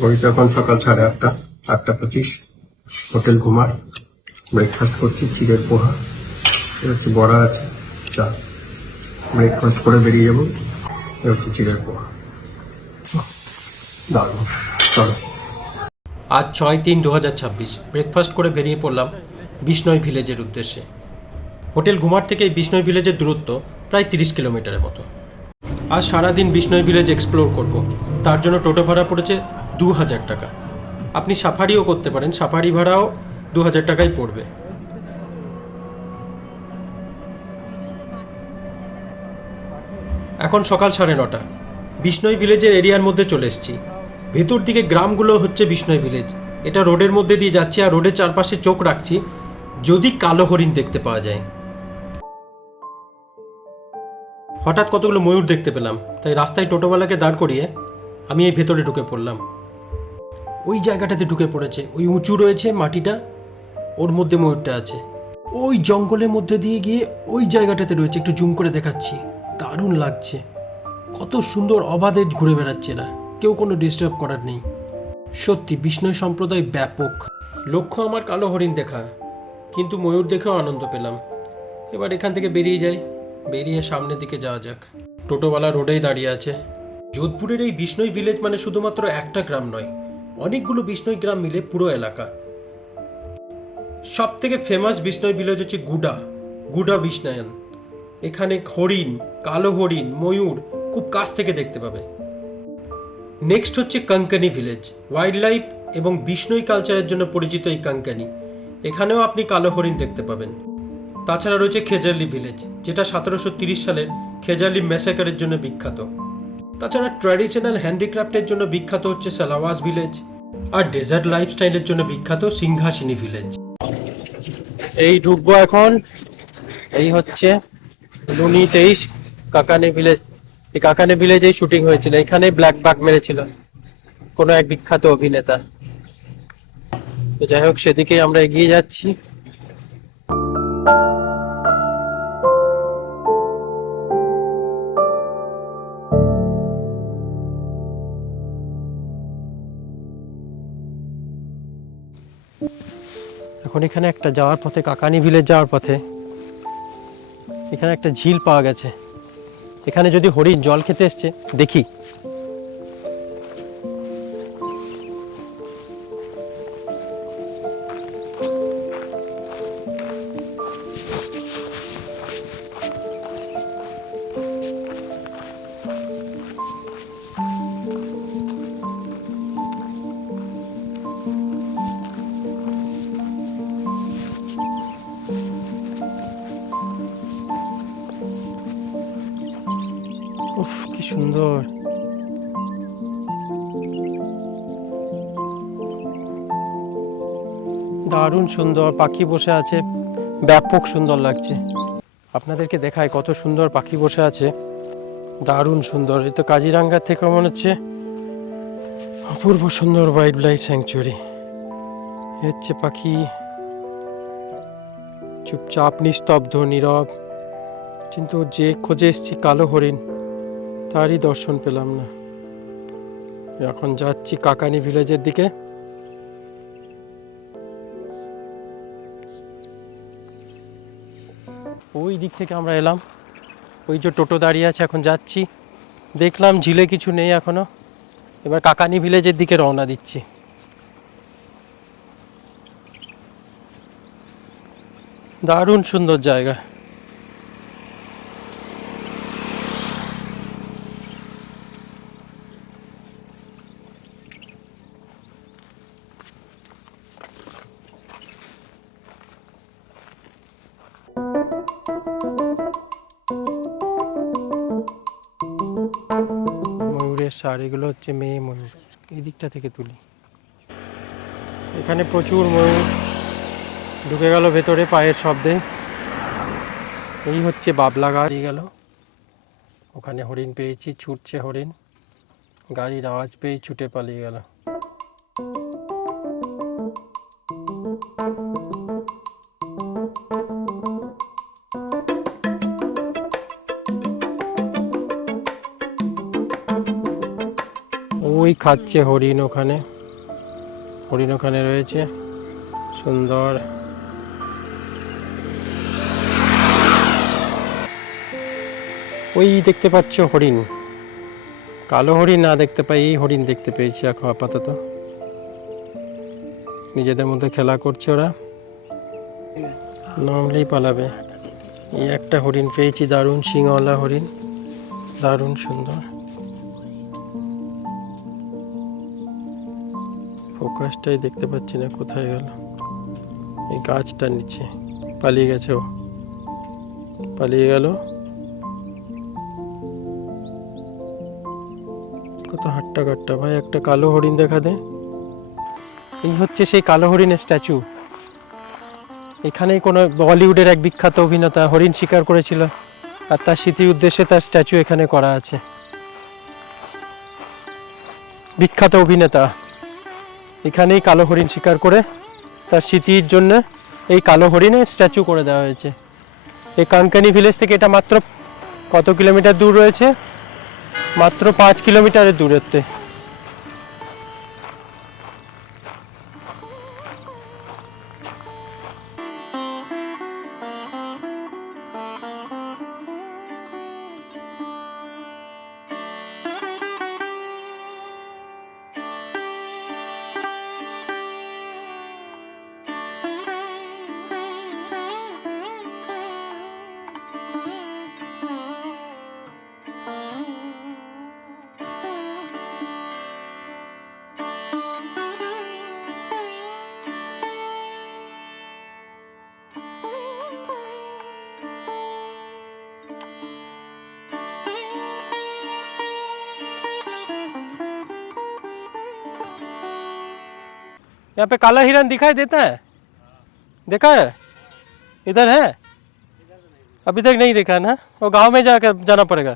ঘড়িতে এখন সকাল 8:30, 8:25। হোটেল কুমার। ব্রেকফাস্ট করছি, চিড়ের পোহা, হচ্ছে বড়া আছে, চা। ব্রেকফাস্ট করে বেরিয়ে যাবো। হচ্ছে চিড়ের পোহা, দারুণ। চলো। আজ 6-3-2026 ব্রেকফাস্ট করে বেরিয়ে পড়লাম বিষ্ণই ভিলেজের উদ্দেশ্যে। হোটেল ঘুমার থেকে এই বিষ্ণই ভিলেজের দূরত্ব প্রায় 30 কিলোমিটারের মতো। আজ সারাদিন বিষ্ণই ভিলেজ এক্সপ্লোর করব। তার জন্য টোটো ভাড়া পড়েছে 2000 টাকা। আপনি সাফারিও করতে পারেন, সাফারি ভাড়াও 2000 টাকাই পড়বে। এখন সকাল 9:30। বিষ্ণই ভিলেজের এরিয়ার মধ্যে চলে এসেছি। ভেতর দিকে গ্রামগুলো হচ্ছে বিষ্ণই ভিলেজ। এটা রোডের মধ্যে দিয়ে যাচ্ছি আর রোডের চারপাশে চোখ রাখছি যদি কালো হরিণ দেখতে পাওয়া যায়। হঠাৎ কতগুলো ময়ূর দেখতে পেলাম, তাই রাস্তায় টোটোওয়ালাকে দাঁড় করিয়ে আমি এই ভেতরে ঢুকে পড়লাম। ওই জায়গাটাতে ঢুকে পড়েছে, ওই উঁচু রয়েছে মাটিটা, ওর মধ্যে ময়ূরটা আছে। ওই জঙ্গলের মধ্যে দিয়ে গিয়ে ওই জায়গাটাতে রয়েছে, একটু জুম করে দেখাচ্ছি। দারুণ লাগছে, কত সুন্দর অবাধে ঘুরে বেড়াচ্ছে এরা, কেউ কোনো ডিস্টার্ব করার নেই। সত্যি বিষ্ণু সম্প্রদায় ব্যাপক। লক্ষ্য আমার কালো হরিণ দেখা, কিন্তু ময়ূর দেখেও আনন্দ পেলাম। এবার এখান থেকে বেরিয়ে যাই, বেরিয়ে সামনের দিকে যাওয়া যাক। টোটোওয়ালা রোডেই দাঁড়িয়ে আছে। যোধপুরের এই বিষ্ণই ভিলেজ মানে শুধুমাত্র একটা গ্রাম নয়, অনেকগুলো বিষ্ণই গ্রাম মিলে পুরো এলাকা। সব থেকে ফেমাস বিষ্ণই ভিলেজ হচ্ছে গুডা বিষ্ণায়ন। এখানে হরিণ, কালো হরিণ, ময়ূর খুব কাছ থেকে দেখতে পাবে। নেক্সট হচ্ছে কঙ্কনি ভিলেজ, ওয়াইল্ড লাইফ এবং বিষ্ণই কালচারের জন্য পরিচিত এই কঙ্কনি। এখানেও আপনি কালো হরিণ দেখতে পাবেন। তাছাড়া রয়েছে খেজারলি ভিলেজ, যেটা 1730 সালের খেজারলি ম্যাসাকারের জন্য বিখ্যাত। তাছাড়া ট্র্যাডিশনাল হ্যান্ডিক্রাফটের জন্য বিখ্যাত হচ্ছে সালাওয়াস ভিলেজ, আর ডেজার্ট লাইফস্টাইলের জন্য বিখ্যাত সিংহাসিনী ভিলেজ। এই ঢুকবো এখন। এই হচ্ছে লুনি 23 কাকানে ভিলেজ। এই কাকানে ভিলেজেই শুটিং হয়েছিল, এখানে ব্ল্যাক বাগ মেরেছিল কোনো এক বিখ্যাত অভিনেতা। তো যাই হোক, সেদিকে আমরা এগিয়ে যাচ্ছি। এখন এখানে একটা যাওয়ার পথে, কাকানি ভিলেজ যাওয়ার পথে, এখানে একটা ঝিল পাওয়া গেছে। এখানে যদি হরিণ জল খেতে এসছে, দেখি। উফ, কি সুন্দর। দারুণ সুন্দর, পাখি বসে আছে, ব্যাপক সুন্দর লাগছে। আপনাদেরকে দেখায় কত সুন্দর পাখি বসে আছে, দারুণ সুন্দর। এই তো কাজিরাঙ্গার থেকে মনে হচ্ছে অপূর্ব সুন্দর ওয়াইল্ড লাইফ স্যাংচুয়ারি। হচ্ছে পাখি চুপচাপ, নিস্তব্ধ, নীরব। কিন্তু যে খোঁজে এসছি কালো হরিণ, তারই দর্শন পেলাম না। এখন যাচ্ছি কাকানি ভিলেজের দিকে। ওই দিক থেকে আমরা এলাম, ওই যে টোটো দাঁড়িয়ে আছে, এখন যাচ্ছি। দেখলাম ঝিলে কিছু নেই এখনো, এবার কাকানি ভিলেজের দিকে রওনা দিচ্ছি। দারুণ সুন্দর জায়গা। ময়ূরের সার, এগুলো হচ্ছে মেয়ে ময়ূর। এই দিকটা থেকে তুলি। এখানে প্রচুর ময়ূর ঢুকে গেল ভেতরে পায়ের শব্দে। এই হচ্ছে বাবলা গাছ গেল, ওখানে হরিণ পেয়েছি, ছুটছে হরিণ। গাড়ির আওয়াজ পেয়ে ছুটে পালিয়ে গেল। ওই খাচ্ছে হরিণ, ওখানে হরিণ ওখানে রয়েছে সুন্দর। ওই দেখতে পাচ্ছ হরিণ, কালো হরিণ না দেখতে পাই, এই হরিণ দেখতে পেয়েছি এখন আপাতত। নিজেদের মধ্যে খেলা করছে ওরা, নামলেই পালাবে। এই একটা হরিণ পেয়েছি, দারুণ শিংওয়ালা হরিণ, দারুণ সুন্দর। ফোকাসটাই দেখতে পাচ্ছি না, কোথায় গেল? এই গাছটার নিচে পালিয়ে গেছে, ও পালিয়ে গেল। কত হাট্টা কাট্টা ভাই, একটা কালো হরিণ দেখা দে। এই হচ্ছে সেই কালো হরিণের স্ট্যাচু। এখানেই কোনো বলিউডের এক বিখ্যাত অভিনেতা হরিণ শিকার করেছিল, আর তার স্মৃতির উদ্দেশ্যে তার স্ট্যাচু এখানে করা আছে। বিখ্যাত অভিনেতা এখানেই কালো হরিণ শিকার করে তার স্মৃতির জন্য এই কালো হরিণের স্ট্যাচু করে দেওয়া হয়েছে। এই কানকানি ভিলেজ থেকে এটা মাত্র কত কিলোমিটার দূর রয়েছে? মাত্র 5 কিলোমিটারের দূরত্বে। यहाँ पे काला हिरन दिखाई देता है? देखा है? इधर है? अभी तक नहीं देखा ना, वो गांव में जाकर जाना पड़ेगा।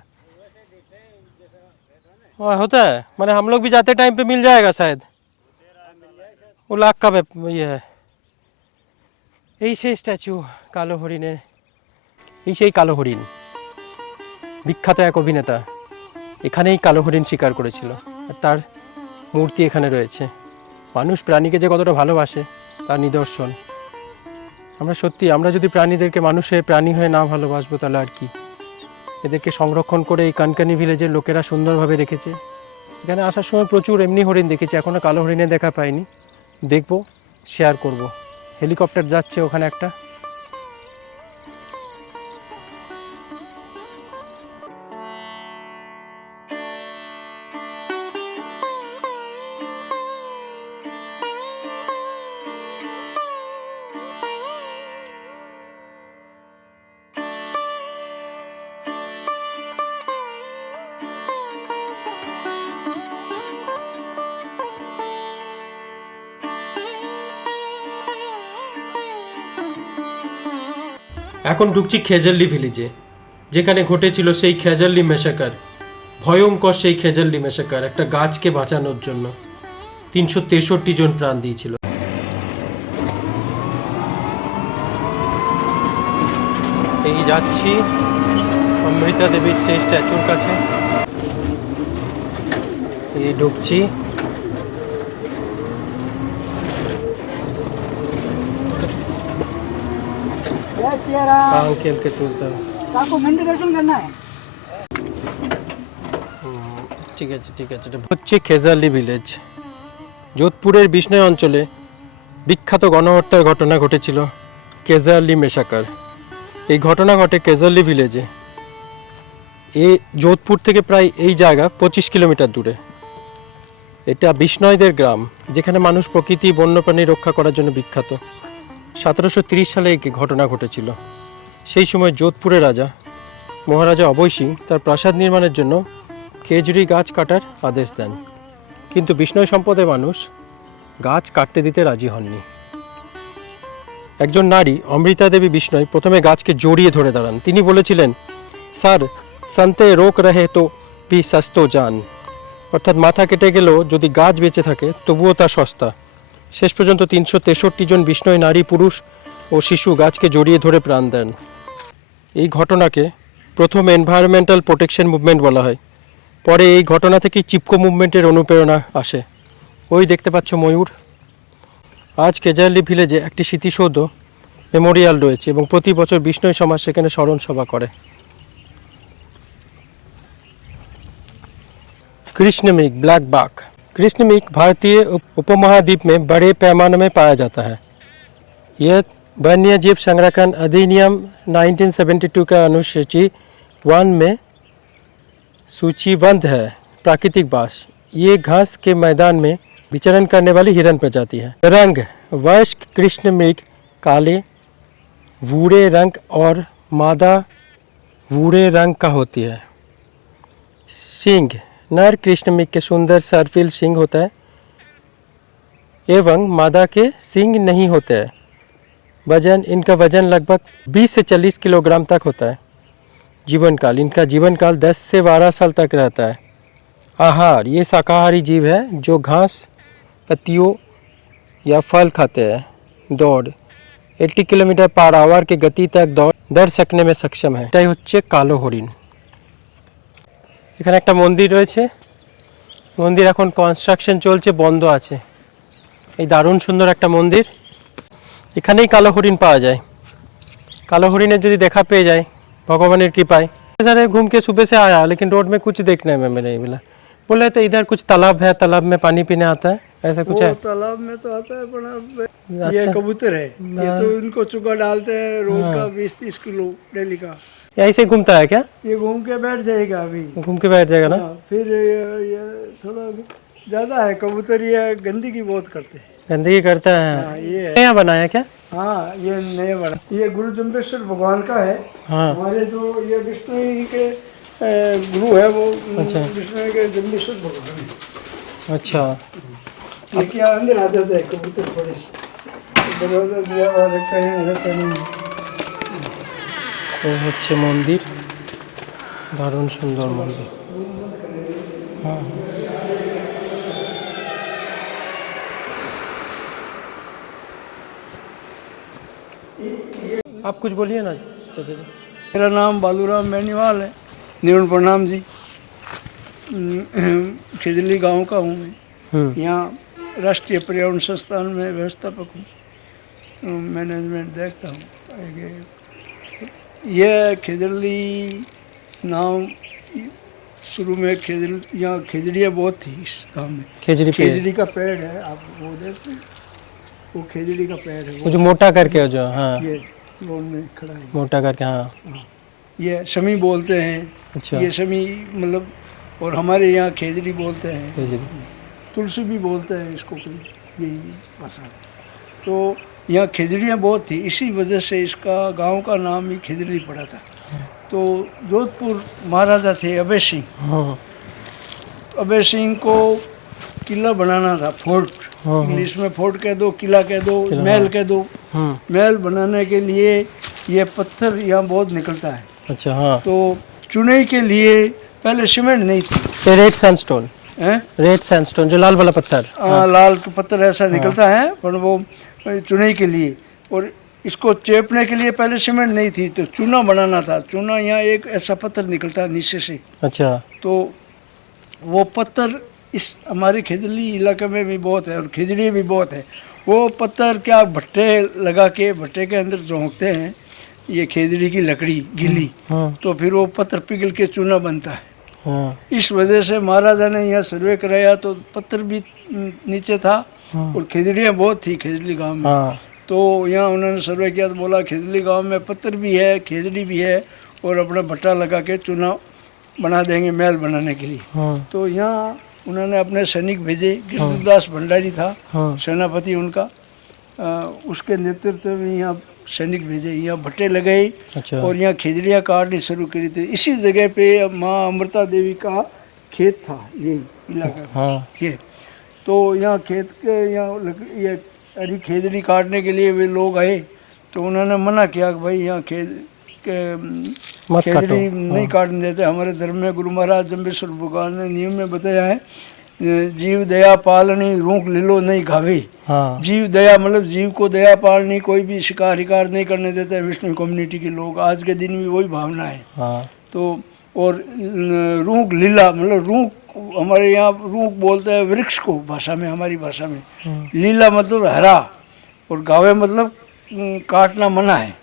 वहाँ होता है, मैंने हम लोग भी जाते टाइम पे मिल जाएगा शायद। वो लाख का ये है। এই সেই স্ট্যাচু কালো হরিণের, এই সেই কালো হরিণ, বিখ্যাত এক অভিনেতা এখানেই কালো হরিণ শিকার করেছিল, আর তার মূর্তি এখানে রয়েছে। মানুষ প্রাণীকে যে কতটা ভালোবাসে তার নিদর্শন। আমরা যদি প্রাণীদেরকে মানুষের প্রাণী হয়ে না ভালোবাসবো তাহলে আর কি। এদেরকে সংরক্ষণ করে এই কানকানি ভিলেজের লোকেরা সুন্দরভাবে রেখেছে। এখানে আসার সময় প্রচুর এমনি হরিণ দেখেছি, এখনও কালো হরিণে দেখা পাইনি। দেখবো, শেয়ার করব। হেলিকপ্টার যাচ্ছে ওখানে একটা। এখন ঢুকছি খেজাল্লি ভিলেজে, যেখানে ঘটেছিল সেই খেজাল্লি মেসাকার, ভয়ঙ্কর সেই খেজাল্লি মেসাকার। একটা গাছকে বাঁচানোর জন্য 363 জন প্রাণ দিয়েছিল। এই যাচ্ছি অমৃতা দেবীর সেই স্ট্যাচুর কাছে, এই ঢুকছি। अंकल के तुलता आपको मंदिर दर्शन करना है? ঠিক আছে ঠিক আছে। হচ্ছে খেজাল্লি ভিলেজ, যোধপুরের বিষ্ণয় অঞ্চলে বিখ্যাত গণহত্যার ঘটনা ঘটেছিল খেজাল্লি মেসাকার। এই ঘটনা ঘটে খেজাল্লি ভিলেজে। এই যোধপুর থেকে প্রায় এই জায়গা 25 কিলোমিটার দূরে। এটা বিষ্ণয়দের গ্রাম, যেখানে মানুষ প্রকৃতি বন্যপ্রাণী রক্ষা করার জন্য বিখ্যাত। 1730 সালে এই ঘটনা ঘটেছিল। সেই সময় যোধপুরের রাজা মহারাজা অভয় সিং তার প্রাসাদ নির্মাণের জন্য খেজুরি গাছ কাটার আদেশ দেন, কিন্তু বিষ্ণয় সম্প্রদায়ের মানুষ গাছ কাটতে দিতে রাজি হননি। একজন নারী অমৃতা দেবী বিষ্ণয় প্রথমে গাছকে জড়িয়ে ধরে দাঁড়ান। তিনি বলেছিলেন, স্যার সন্তে রোক রহে তো ভি সস্তো জান, অর্থাৎ মাথা কেটে গেলেও যদি গাছ বেঁচে থাকে তবুও তা সস্তা। শেষ পর্যন্ত 363 জন বিষ্ণয় নারী, পুরুষ ও শিশু গাছকে জড়িয়ে ধরে প্রাণ দেন। এই ঘটনাকে প্রথম এনভায়রনমেন্টাল প্রোটেকশন মুভমেন্ট বলা হয়। পরে এই ঘটনা থেকে চিপকো মুভমেন্টের অনুপ্রেরণা আসে। ওই দেখতে পাচ্ছ ময়ূর। আজ কেজারলি ভিলেজে একটি স্মৃতিসৌধ মেমোরিয়াল রয়েছে এবং প্রতি বছর বিষ্ণুই সমাজ সেখানে স্মরণ সভা করে। कृष्णमृग ब्लैक बाघ। कृष्णमृग भारतीय उपमहाद्वीप में बड़े पैमाने में पाया जाता है। यह वन्यजीव संरक्षण अधिनियम 1972 का अनुसूची 1 में सूचीबद्ध है। प्राकृतिक बास ये घास के मैदान में विचरण करने वाली हिरन प्रजाति है। रंग वयस्क कृष्णमृग काले भूरे रंग और मादा भूरे रंग का होती है। सींग नर कृष्णमृग के सुंदर सर्पिल सींग होता है एवं मादा के सींग नहीं होते हैं। इनका वजन लगभग 20 से 40 किलोग्राम तक होता है। जीवन काल इनका जीवन काल 10 से 12 साल तक रहता है। आहार ये शाकाहारी जीव है जो घास पत्तियों या फल खाते हैं। दौड़ 80 किलोमीटर पर आवर की गति तक दौड़ सकने में सक्षम है। এটাই হচ্ছে কালো হরিণ। এখানে একটা মন্দির রয়েছে। মন্দির এখন কনস্ট্রাকশন চলছে, বন্ধ আছে। এই দারুণ সুন্দর একটা মন্দির। এখানেই কালো হরিণ পাওয়া যায়। कालो हरिण यदि देखा पे जाए भगवान कृपाएं। सारे घूम के सुबह से आया लेकिन रोड में कुछ देखने में नहीं मिला। बोले तो इधर कुछ तालाब है, तालाब में पानी पीने आता है, ऐसा कुछ है? तालाब में तो आता है पर ये कबूतर है, ये तो इनको चुका डालते हैं रोज का 20-30 किलो डेली का। ऐसे घूमता है क्या? ये घूम के बैठ जाएगा, अभी घूम के बैठ जाएगा ना। फिर ये थोड़ा ज्यादा है कबूतर, ये गंदगी बहुत करते हैं। गंदगी करता है। ये नया बनाया क्या? हाँ ये नया बना, ये गुरु जम्बेश्वर भगवान का है। हाँ। हमारे जो ये विष्णु के गुरु है वो, अच्छा। विष्णु के जम्बेश्वर भगवान है। अच्छा। ये क्या अंदर आ जाता है कबूतर, थोड़े से दरवाजा दिया और कहीं रहता नहीं। এই হচ্ছে মন্দির, দারুণ সুন্দর মন্দির। हाँ आप कुछ बोलिए ना चाचा जी। मेरा नाम बालूराम बेनीवाल है, निवन प्रणाम जी। खिजली गांव का हूँ मैं। यहाँ राष्ट्रीय पर्यावरण संस्थान में व्यवस्थापक हूँ, मैनेजमेंट देखता हूँ। यह खिजली नाम शुरू में यहाँ खिजड़ियाँ बहुत थी इस गांव में। खिजड़ी का पेड़ है, आप वो देखते हैं, वो खिजड़ी का पेड़ है, वो जो मोटा करके जो, हाँ ये लोन में खड़ा है, मोटा करके, हाँ ये शमी बोलते हैं। अच्छा। ये शमी मतलब, और हमारे यहाँ खेजड़ी बोलते हैं, खिजड़ी। तुलसी भी बोलते हैं इसको, कोई यही भाषा। तो यहाँ खिजड़ियाँ बहुत थी, इसी वजह से इसका गांव का नाम ही खिजड़ी पड़ा था। तो जोधपुर महाराजा थे अभय सिंह, अभय सिंह को किला बनाना था, फोर्ट, इंग्लिश में फोर्ट कह दो, किला कह दो, महल कह दो। महल बनाने के लिए ये पत्थर यहाँ बहुत निकलता है। अच्छा। हाँ। तो चुनाई के लिए पहले सीमेंट नहीं थी, ये रेड सैंडस्टोन हैं? रेड सैंडस्टोन जो लाल वाला पत्थर। लाल पत्थर ऐसा निकलता है, पर वो चुनाई के लिए, और इसको चेपने के लिए पहले सीमेंट नहीं थी, तो चूना बनाना था। चूना यहाँ एक ऐसा पत्थर निकलता है नीचे से। अच्छा। तो वो पत्थर इस हमारे खिजली इलाके में भी बहुत है और खिजड़ी भी बहुत है। वो पत्थर क्या भट्टे लगा के, भट्टे के अंदर झोंकते हैं ये खिजड़ी की लकड़ी गीली, तो फिर वो पत्थर पिघल के चूना बनता है। इस वजह से महाराजा ने यहाँ सर्वे कराया तो पत्थर भी नीचे था और खिजड़ियाँ बहुत थी खिजली गांव में। तो यहाँ उन्होंने सर्वे किया तो बोला खिजली गांव में पत्थर भी है, खिजड़ी भी है, और अपना भट्टा लगा के चूना बना देंगे महल बनाने के लिए। तो यहाँ उन्होंने अपने सैनिक भेजे, गिरदास भंडारी था सेनापति उनका, उसके नेतृत्व में यहाँ सैनिक भेजे, यहाँ भट्टे लगाए। अच्छा। और यहाँ खिजड़ियाँ काटनी शुरू करी थी। इसी जगह पे माँ अमृता देवी का खेत था, ये इलाका। ये तो यहाँ खेत के यहाँ ये अरे खिजड़ी काटने के लिए वे लोग आए, तो उन्होंने मना किया कि भाई यहाँ खिजड़ी नहीं काटने देते। हमारे धर्म में गुरु महाराज जम्बेश्वर भगवान ने नियम में बताया है, जीव दया पालनी रूख लीलो नहीं घावे। जीव दया मतलब जीव को दया पालनी, कोई भी शिकार नहीं करने देते हैं विष्णु कम्युनिटी के लोग। आज के दिन भी वही भावना है। तो और रूख लीला, मतलब रूख हमारे यहाँ रूख बोलते हैं वृक्ष को भाषा में, हमारी भाषा में। लीला मतलब हरा, और गावे मतलब काटना मना है।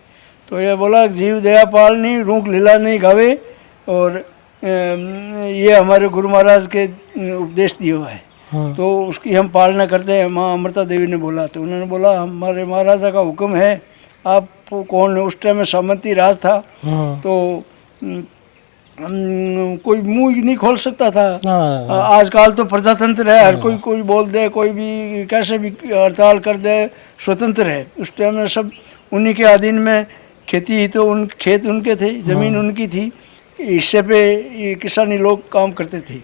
तो ये बोला जीव दया पालनी रूख लीला नहीं गावे, और ये हमारे गुरु महाराज के उपदेश दिए हुआ है। तो उसकी हम पालना करते हैं। माँ अमृता देवी ने बोला, तो उन्होंने बोला हमारे महाराजा का हुक्म है, आप कौन है? उस टाइम में सामंती राज था, तो कोई मुंह नहीं खोल सकता था। आजकल तो प्रजातंत्र है, हर कोई बोल दे, कोई भी कैसे भी हड़ताल कर दे, स्वतंत्र है। उस टाइम में सब उन्हीं के अधीन में खेती ही, तो खेत उनके थे, जमीन उनकी थी, हिस्से पे ये किसानी लोग काम करते थे।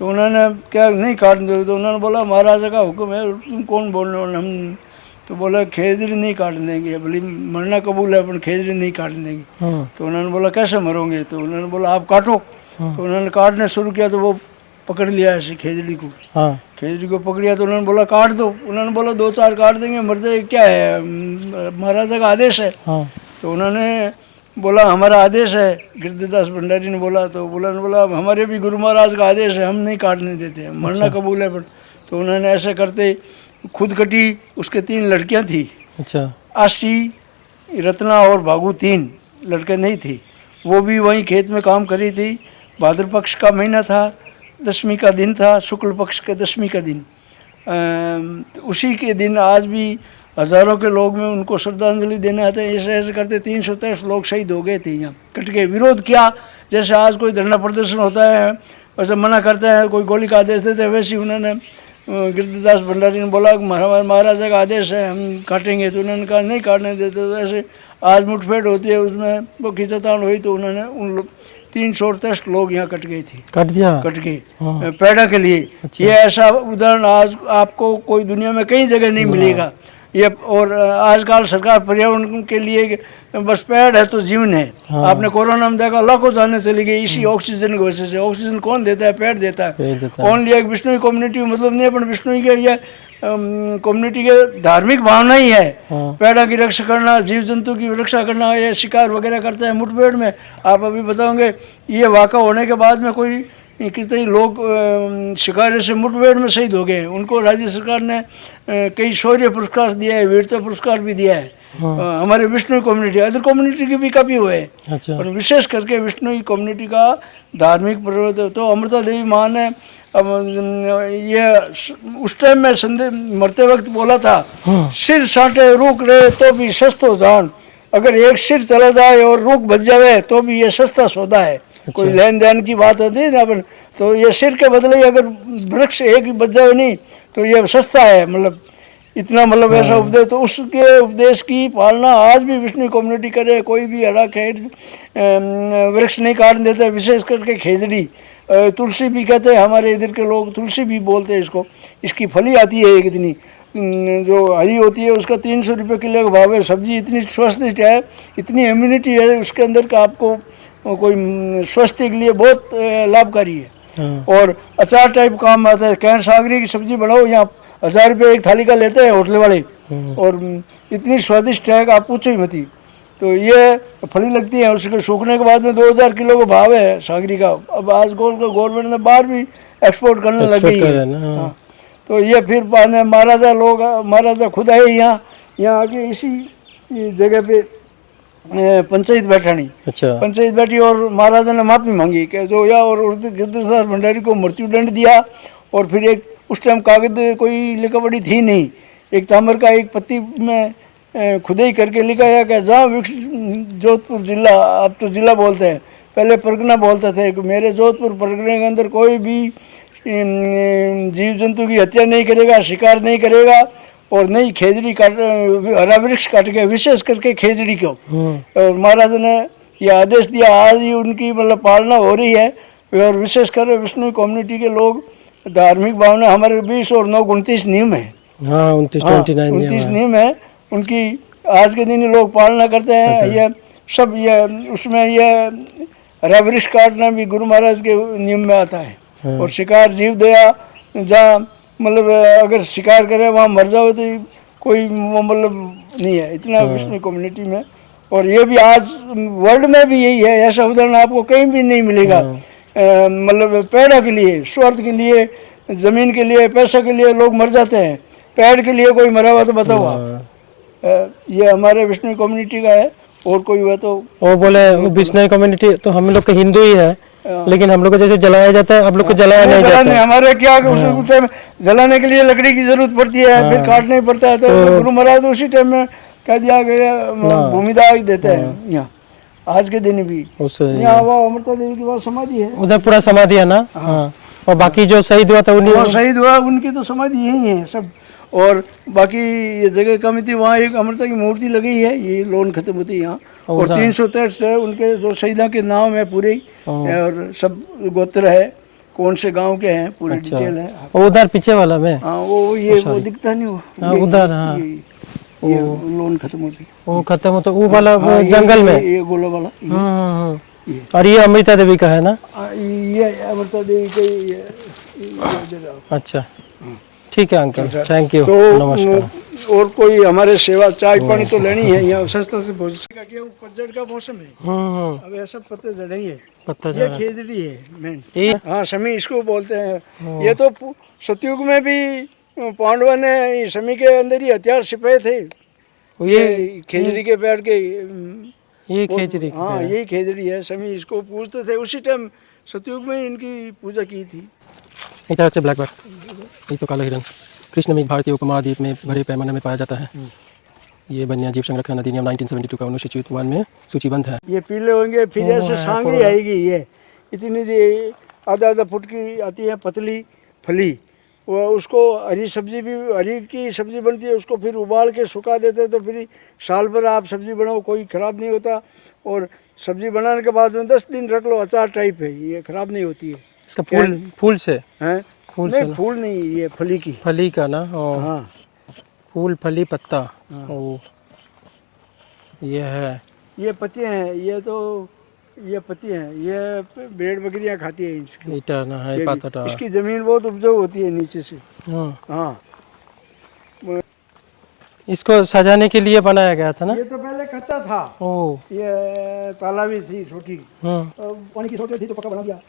तो उन्होंने क्या नहीं काटने दो, तो उन्होंने बोला महाराजा का हुक्म है, तुम कौन बोलने वाले? हम तो बोला खेजड़ी नहीं काटने देंगे, बोली मरना कबूल है पर खेजड़ी नहीं काटने देंगे। तो उन्होंने बोला कैसे मरोगे? तो उन्होंने बोला आप काटो। तो उन्होंने काटने शुरू किया, तो वो पकड़ लिया ऐसे खेजड़ी को। खेजड़ी को पकड़िया, तो उन्होंने बोला काट दो। उन्होंने बोला 2-4 काट देंगे, मर जाए, क्या है, महाराजा का आदेश है। तो उन्होंने बोला हमारा आदेश है, गिरधरदास भंडारी ने बोला। तो बोला हमारे भी गुरु महाराज का आदेश है, हम नहीं काटने देते, मरना कबूल है। पर तो उन्होंने ऐसे करते खुद कटी। उसके 3 लड़कियां थी, आशी, रत्ना और भागू, 3 लड़के नहीं थी। वो भी वहीं खेत में काम करी थी। भाद्र पक्ष का महीना था, 10वीं का दिन था, शुक्ल पक्ष के 10वीं का दिन। उसी के दिन आज भी हजारों के लोग में उनको श्रद्धांजलि देने आते हैं। ऐसे ऐसे करते 323 लोग शहीद हो गए थे यहाँ कट के। विरोध किया, जैसे आज कोई धरना प्रदर्शन होता है वैसे मना करते हैं, कोई गोली का आदेश देते हैं, वैसे ही उन्होंने गिरधरदास भंडारी ने बोला हमारे महाराजा का आदेश है, हम काटेंगे। तो उन्होंने कहा नहीं काटने देते। तो ऐसे आज मुठभेड़ होती है, उसमें वो खींचातान हुई, तो उन्होंने उन 323 लोग यहाँ कट गए थे, कट गए पैदा के लिए। ये ऐसा उदाहरण आज आपको कोई दुनिया में कई जगह नहीं मिलेगा। ये और आजकल सरकार पर्यावरण के लिए बस पेड़ है तो जीवन है। आपने कोरोना में देखा लाखों जाने चली गई इसी ऑक्सीजन की वजह से। ऑक्सीजन कौन देता है? पेड़ देता है। ओनली एक विष्णु कम्युनिटी मतलब नहीं, अपन विष्णु के ये कम्युनिटी के धार्मिक भावना ही है। पेड़ा की रक्षा करना, जीव जंतु की रक्षा करना, ये शिकार वगैरह करते हैं मुठभेड़ में। आप अभी बताओगे ये वाक़ा होने के बाद में कोई कितने लोग शिकार से मुठभेड़ में शहीद हो गए। उनको राज्य सरकार ने कई शौर्य पुरस्कार दिया है, वीरता पुरस्कार भी दिया है। हमारे विष्णु कम्युनिटी, अदर कम्युनिटी के भी काफ़ी हुए, पर विशेष करके विष्णु कम्युनिटी का धार्मिक पर्व। तो अमृता देवी माँ ने अब ये उस टाइम में संदेश मरते वक्त बोला था, सिर साटे रुक रहे तो भी सस्तो जान, अगर एक सिर चला जाए और रुक बच जाए तो भी ये सस्ता सौदा है। कोई लेन देन की बात होती है ना अपन, तो ये सिर के बदले अगर वृक्ष एक ही बच जाए नहीं तो ये सस्ता है, मतलब इतना, मतलब ऐसा उपदेश। तो उसके उपदेश की पालना आज भी विष्णु कम्युनिटी करे। कोई भी हरा खेत वृक्ष नहीं काटने देते, विशेष करके खेजड़ी। तुलसी भी कहते हैं हमारे इधर के लोग, तुलसी भी बोलते हैं इसको। इसकी फली आती है एक इतनी जो हरी होती है, उसका 300 रुपये किलो का भाव है। सब्जी इतनी स्वास्थ्य है, इतनी इम्यूनिटी है उसके अंदर का, आपको कोई स्वास्थ्य के लिए बहुत लाभकारी है। और अचार टाइप काम आता है। कैन सागरी की सब्जी बनाओ, यहाँ 1000 रुपये एक थाली का लेते हैं होटल वाले, और इतनी स्वादिष्ट है कि आप पूछो ही मत ही। तो ये फली लगती है, उसके सूखने के बाद में 2000 किलो का भाव है सागरी का। अब आज गवर्नमेंट ने बाहर भी एक्सपोर्ट करने लग गई है। तो ये फिर बाद में महाराजा खुद आए यहाँ आके इसी जगह पे पंचायत बैठानी। पंचायत बैठी और महाराजा ने माफ़ी मांगी कि जो या और गिरधरदास भंडारी को मृत्यु दंड दिया। और फिर एक उस टाइम कागज कोई लिखा पड़ी थी नहीं, एक ताम्र का एक पत्ती में खुदाई करके लिखा है कि जहाँ जोधपुर जिला, अब तो जिला बोलते हैं, पहले परगना बोलते थे, कि मेरे जोधपुर परगने के अंदर कोई भी जीव जंतु की हत्या नहीं करेगा, शिकार नहीं करेगा, और नहीं खेजड़ी काट, हरा वृक्ष काट के, विशेष करके खेजड़ी को। और महाराज ने यह आदेश दिया। आज ही उनकी मतलब पालना हो रही है। और विशेष कर विष्णु कम्युनिटी के लोग धार्मिक भावना, हमारे 20 और 9 29 नियम है। 29 नियम है उनकी। आज के दिन लोग पालना करते हैं। ये सब ये उसमें ये हरा वृक्ष काटना भी गुरु महाराज के नियम में आता है। और शिकार जीव दया, जहाँ मतलब अगर शिकार करे वहाँ मर जाओ तो कोई मतलब नहीं है, इतना विष्णु कम्युनिटी में और ये भी आज वर्ल्ड में भी यही है, ऐसा उदाहरण आपको कहीं भी नहीं मिलेगा। मतलब पेड़ के लिए, स्वार्थ के लिए, जमीन के लिए, पैसे के लिए लोग मर जाते हैं, पेड़ के लिए कोई मरा हुआ तो बताओ आप। ये हमारे विष्णु कम्युनिटी का है, और कोई हुआ तो वो बोले बिश्नोई कम्युनिटी तो हम लोग का हिंदू ही है, लेकिन हम लोग को जैसे जलाया जाता है, आप लोग को जलाया नहीं जाता है। हमारे क्या कि उस टाइम जलाने के लिए लकड़ी की जरूरत पड़ती है, फिर काटना पड़ता है। तो गुरु महाराज उसी टाइम में कह दिया गया, भूमिदाह देते हैं यहाँ आज के दिन भी। यहाँ वो अमृता देवी की बात समाधि है, उधर पूरा समाधि है ना। हाँ। और बाकी जो शहीद हुआ था उन्हीं शहीद हुआ उनकी तो समाधि यही है सब। और बाकी ये जगह कमी थी, वहाँ एक अमृता की मूर्ति लगी है, ये लोन खत्म होती है यहाँ। और 363 है उनके जो शहीदा के नाम है पूरे, और सब गोत्र है, कौन से गांव के हैं पूरे डिटेल है। उधर पीछे वाला में हाँ वो दिखता नहीं वो उधर। हाँ ये लोन खत्म होती है, वो खत्म होता वो वाला जंगल में, ये गोला वाला। और ये अमृता देवी का है ना। ये अमृता देवी का। अच्छा ठीक है अंकल, थैंक यू, तो नमस्कार। और कोई हमारे सेवा चाय पानी तो लेनी है, यहाँ सस्ता से भोजन का क्या, पतझड़ का मौसम है, अब ऐसा पत्ते झड़ेंगे। ये खेजड़ी है मेन, हाँ शमी इसको बोलते हैं। ये तो सतयुग में भी पांडवों ने शमी के अंदर ही हथियार छिपाए थे, ये खेजड़ी के पेड़ के। ये खेजड़ी, हाँ यही खेजड़ी है, शमी इसको पूजते थे उसी टाइम, सतयुग में इनकी पूजा की थी। इधर से ब्लैक बर्ड, ये तो काला हिरन कृष्ण में भारतीय उपमहाद्वीप में बड़े पैमाने में पाया जाता है। ये वन्य जीव संरक्षण अधिनियम 1972 का अनुसूचित 1 में सूचीबद्ध है। ये पीले होंगे, फिर ऐसे सांगरी आएगी, ये इतनी आधा आधा फुट की आती है पतली फली, वो उसको हरी सब्जी भी, हरी की सब्जी बनती है, उसको फिर उबाल के सुखा देते हैं, तो फिर साल भर आप सब्जी बनाओ कोई ख़राब नहीं होता। और सब्जी बनाने के बाद में 10 दिन रख लो, अचार टाइप है, ये ख़राब नहीं होती है। इसका फूल से हैं? फूल नहीं, फूल नहीं, ये फली की, फली का ना। हाँ फूल फली पत्ता। ओ ये है, ये पत्ते हैं, ये तो ये पत्ते हैं, ये भेड़ बकरियां खाती है इसकी। इटा ना है पाता। इसकी जमीन बहुत उपजाऊ होती है नीचे से। हाँ इसको सजाने के लिए बनाया गया था ना। ये तो पहले कच्चा था। ओ ये तालाबी थी छोटी, पानी की छोटी थी तो पक्का बना दिया।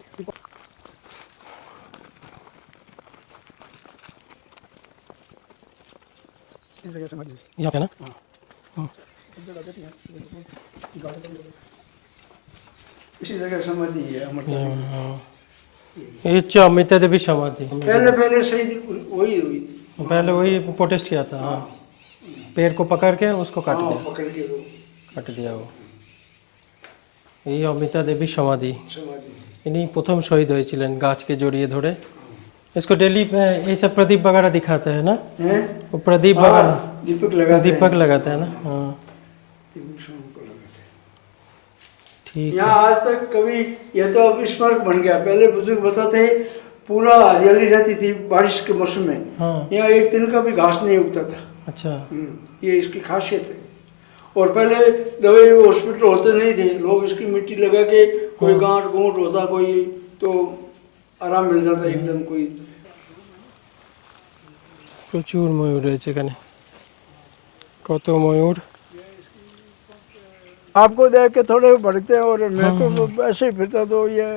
यहाँ पे ना। इसी जगह समाधि है अमृता। ये अमृता देवी समाधि पहले शहीद वही हुई, पहले वही प्रोटेस्ट किया था। हाँ पेड़ को पकड़ के उसको काट दिया, पकड़ के वो काट दिया वो। এই অমিতা দেবী সমাধি, ইনি প্রথম শহীদ হয়েছিলেন গাছকে জড়িয়ে ধরে। इसको डेली ये सब प्रदीप वगैरह दिखाते हैं ना, वो प्रदीप वगैरह दीपक लगाते हैं ना। हाँ ठीक है। यहाँ आज तक कभी, ये तो अब स्मारक बन गया, पहले बुजुर्ग बताते पूरा हरियाली रहती थी बारिश के मौसम में। यहाँ एक दिन का भी घास नहीं उगता था। अच्छा ये इसकी खासियत है। और पहले दवाई हॉस्पिटल होते नहीं थे, लोग इसकी मिट्टी लगा के, कोई गांठ गोंठ होता कोई तो आराम मिल जाता एकदम। कोई প্রচুর ময়ূর রয়েছে এখানে, কত ময়ূর। आपको देख के थोड़े भड़कते हैं, और मैं तो ऐसे ही फिरता तो ये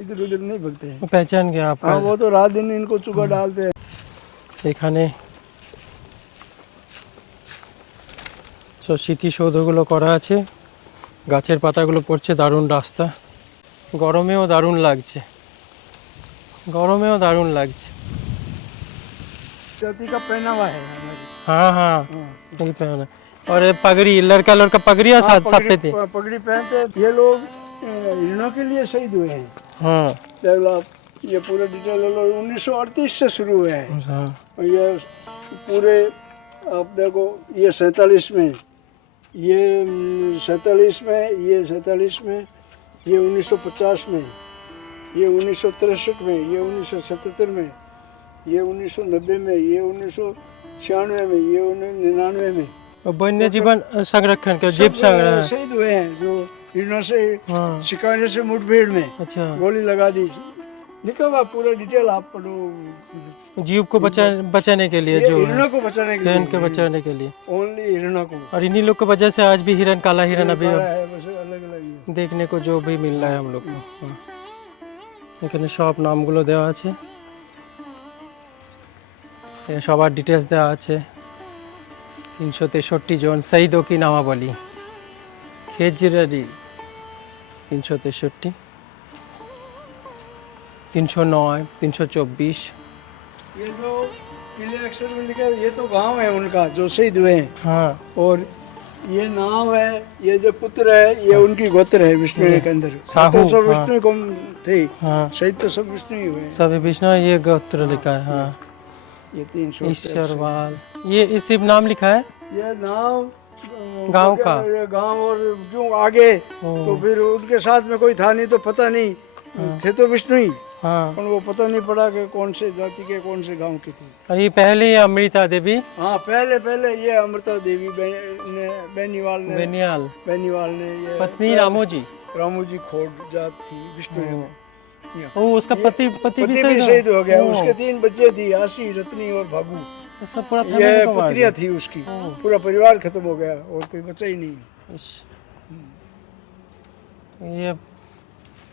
इधर उधर नहीं भगते हैं। पहचान गया आपका। हाँ वो तो रात दिन इनको चुका डालते हैं। এখানে সব স্মৃতিসৌধগুলো করা আছে, গাছের পাতাগুলো পড়ছে, দারুণ রাস্তা, গরমেও দারুণ লাগছে, গরমেও দারুণ লাগছে। जाति का पहनावा है। हाँ हाँ यही पहना, और ये पगड़ी, लड़का लड़का पगड़ी और साथ सफेद थी पगड़ी पहनते हैं। ये लोग हिरणों के लिए शहीद हुए हैं। हाँ देख लो आप, ये पूरे डिटेल 1938 से शुरू हुए हैं। और ये पूरे आप देखो, ये 47 में, ये 47 में, ये 47 में, ये 1950 में, ये 1963 में, ये 1977 में, ये 1990 में, ये 1996 में, ये 1999 में। वन्य जीवन संरक्षण के जीव संग्रह शहीद हुए हैं जो हिरणों से शिकार से मुठभेड़ में। अच्छा गोली लगा दी। लिखा हुआ पूरा डिटेल आप पढ़ो। जीव को बचाने के लिए, जो हिरणों को बचाने के लिए, बचाने के लिए ओनली हिरणों को और इन्हीं लोग की वजह से आज भी हिरन, काला हिरन अभी काला है, बस अलग अलग ही है। দেখনে কো जो भी मिल रहा है हम लोग को। এখানে সব নামগুলো দেওয়া আছে, সবার ডিটেলস দেওয়া আছে। 363 জন শহীদों की नामावली, खेजरारी 363, 309, 324। ये जो पीले अक्षर में लिखा है ये तो गांव है उनका जो शहीद हुए हैं। हाँ, और ये नाम है, ये जो पुत्र है ये उनकी गोत्र है विष्णु के अंदर। साहू, तो सब हाँ। विष्णु को थे, हाँ, शहीद तो सब विष्णु ही हुए हैं। सभी विष्णु ये गोत्र लिखा है। हाँ, ये 300 ईश्वरवाल, ये सिर्फ नाम लिखा है ये नाम गांव का। गांव और क्यों आगे ओ। तो फिर उनके साथ में कोई था नहीं तो पता नहीं, थे तो विष्णु ही, हाँ। पर वो पता नहीं पड़ा कि कौन से जाति के कौन से गांव की थी। और ये पहले अमृता देवी हाँ पहले ये अमृता देवी बेनीवाल ने ये पत्नी रामोजी। रामोजी खोड़ जात थी विष्णु में। ओ, उसका पति भी पति भी शहीद हो गया। ओ, उसके 3 बच्चे थी, आशी, रत्नी और भागू। सब पूरा ये family को मार पुत्रियां दिया। थी उसकी, पूरा परिवार खत्म हो गया और कोई बचा ही नहीं। इश। ये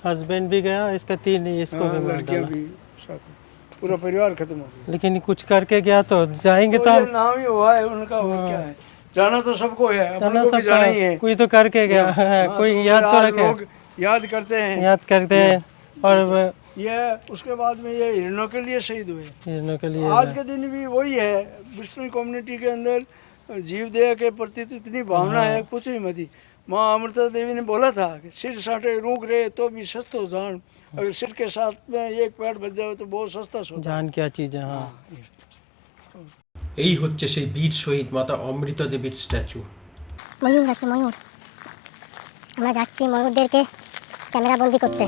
हस्बैंड भी गया, इसका 3 इसको हाँ, भी मार लड़कियां डाला। भी साथ में। पूरा परिवार खत्म हो गया। लेकिन कुछ करके गया तो जाएंगे तो तो हम ये नाम ही हुआ है उनका, और क्या है। जाना तो सबको है, अपन जाना को भी जाना ही सबका, है। कोई तो करके गया है, हाँ, कोई तो याद तो आज रखे, लोग याद करते हैं। याद करते हैं। और ये उसके बाद में ये हिरणों के लिए शहीद हुए। हिरणों के लिए आज के दिन भी वही है, विष्णु कम्युनिटी के अंदर जीव दया के प्रति तो इतनी भावना है, कुछ ही मत ही। माँ अमृता देवी ने बोला था कि सिर साटे रूक रहे तो भी सस्तो जान, अगर सिर के साथ में एक पैर बच जाए तो बहुत सस्ता सोता। জান क्या चीज है। हाँ, এই হচ্ছে সেই বীর শহীদ মাতা অমৃতা দেবীর স্ট্যাচু। ময়ূর আছে, ময়ূর। আমরা যাচ্ছি ময়ূরদেরকে ক্যামেরা বন্দি করতে।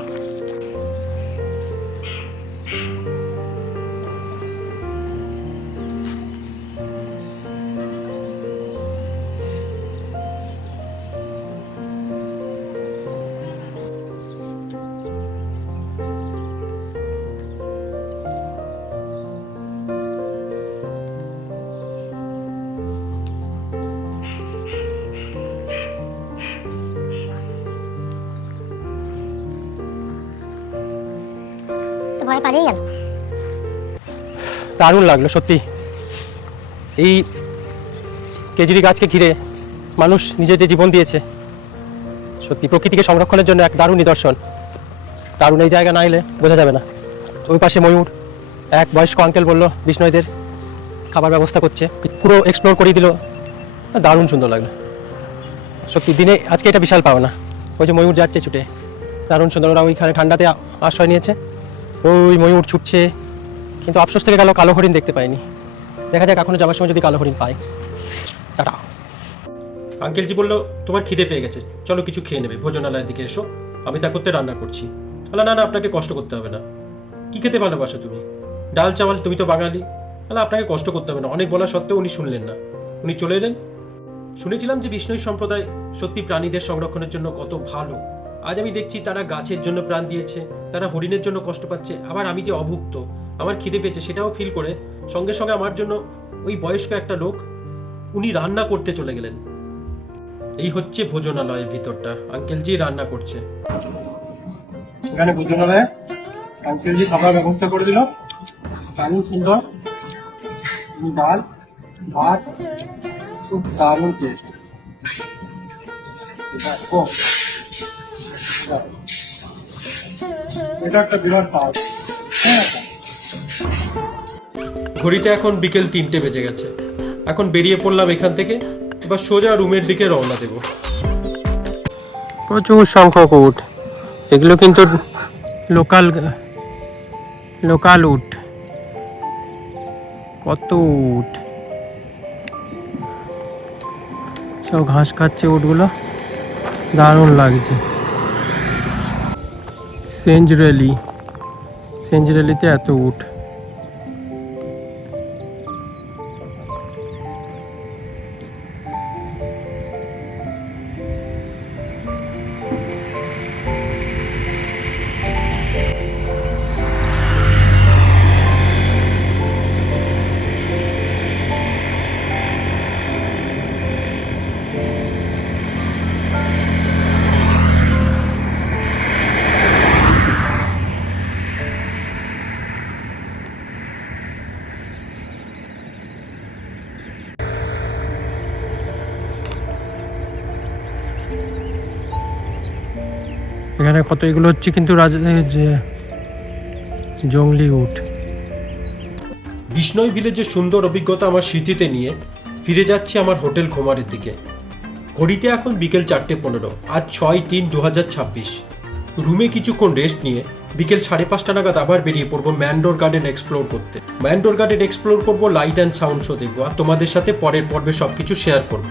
তো ভয় পালিয়ে গেল। দারুণ লাগলো সত্যি। এই খেজুরি গাছকে ঘিরে মানুষ নিজের যে জীবন দিয়েছে, সত্যি প্রকৃতিকে সংরক্ষণের জন্য এক দারুণ নিদর্শন। দারুণ, এই জায়গা না এলে বোঝা যাবে না। ওই পাশে ময়ূর, এক বয়স্ক আঙ্কেল বললো বিষ্ণুদের খাবার ব্যবস্থা করছে, পুরো এক্সপ্লোর করিয়ে দিল। দারুণ সুন্দর লাগলো সত্যি। দিনে আজকে এটা বিশাল পাওনা। ওই যে ময়ূর যাচ্ছে ছুটে, দারুণ সুন্দর। ওরা ওইখানে ঠান্ডাতে আশ্রয় নিয়েছে, ওই ময়ূর ছুটছে। কিন্তু আফসোস থেকে গেল কালো হরিণ দেখতে পাইনি। দেখা যাক এখনো যাওয়ার সময় যদি কালো হরিণ পাই। টাটা। আঙ্কেলজি বললো তোমার খিদে পেয়ে গেছে, চলো কিছু খেয়ে নেবে, ভোজনালয়ের দিকে এসো, আমি তা করতে রান্না করছি। বলা না না, আপনাকে কষ্ট করতে হবে না। কি খেতে ভালোবাসো তুমি? ডাল চাওয়াল, তুমি তো বাঙালি। বলা আপনাকে কষ্ট করতে হবে না। অনেক বলা সত্ত্বেও উনি শুনলেন না, উনি চলে এলেন। শুনেছিলাম যে বিষ্ণুই সম্প্রদায় সত্যি প্রাণীদের সংরক্ষণের জন্য কত ভালো। আজ আমি দেখছি তারা গাছের জন্য প্রাণ দিয়েছে, তারা হরিণের জন্য কষ্ট পাচ্ছে। আবার আমি যে অভুক্ত, আমার খিদে পেয়েছে সেটাও ফিল করে সঙ্গে সঙ্গে আমার জন্য ওই বয়স্ক একটা লোক, উনি রান্না করতে চলে গেলেন। এই হচ্ছে ভোজনালয়ের ভিতরটা, আঙ্কেলজি রান্না করছে। এখানে ভোজনালয়ে আঙ্কেলজি খাবার ব্যবস্থা করে দিল, দারুণ সুন্দর। ডাল, ভাত, খুব দারুণ টেস্ট। এটা একটা বিরাট পাওয়া। ঘড়িতে এখন বিকেল 3টে বেজে গেছে। এখন বেরিয়ে পড়লাম এখান থেকে, এবার সোজা রুমের দিকে রওনা দেব। প্রচুর সংখ্যক উট, এগুলো কিন্তু লোকাল উট। কত উট, সব ঘাস খাচ্ছে উটগুলো, দারুণ লাগছে। সেঞ্জুরেলিতে এত উট। এখানে কত এগুলো হচ্ছে কিন্তু জংলি উট। বিষ্ণই ভিলেজের সুন্দর অভিজ্ঞতা আমার স্মৃতিতে নিয়ে ফিরে যাচ্ছি আমার হোটেল ঘোমারের দিকে। ঘড়িতে এখন বিকেল 4:15, আজ 6/3/2026। রুমে কিছুক্ষণ রেস্ট নিয়ে বিকেল 5:30 নাগাদ আবার বেরিয়ে পড়বো ম্যান্ডোর গার্ডেন এক্সপ্লোর করতে। ম্যান্ডোর গার্ডেন এক্সপ্লোর করবো, লাইট অ্যান্ড সাউন্ড শো দেখবো, আর তোমাদের সাথে পরের পর্বে সব কিছু শেয়ার করবো।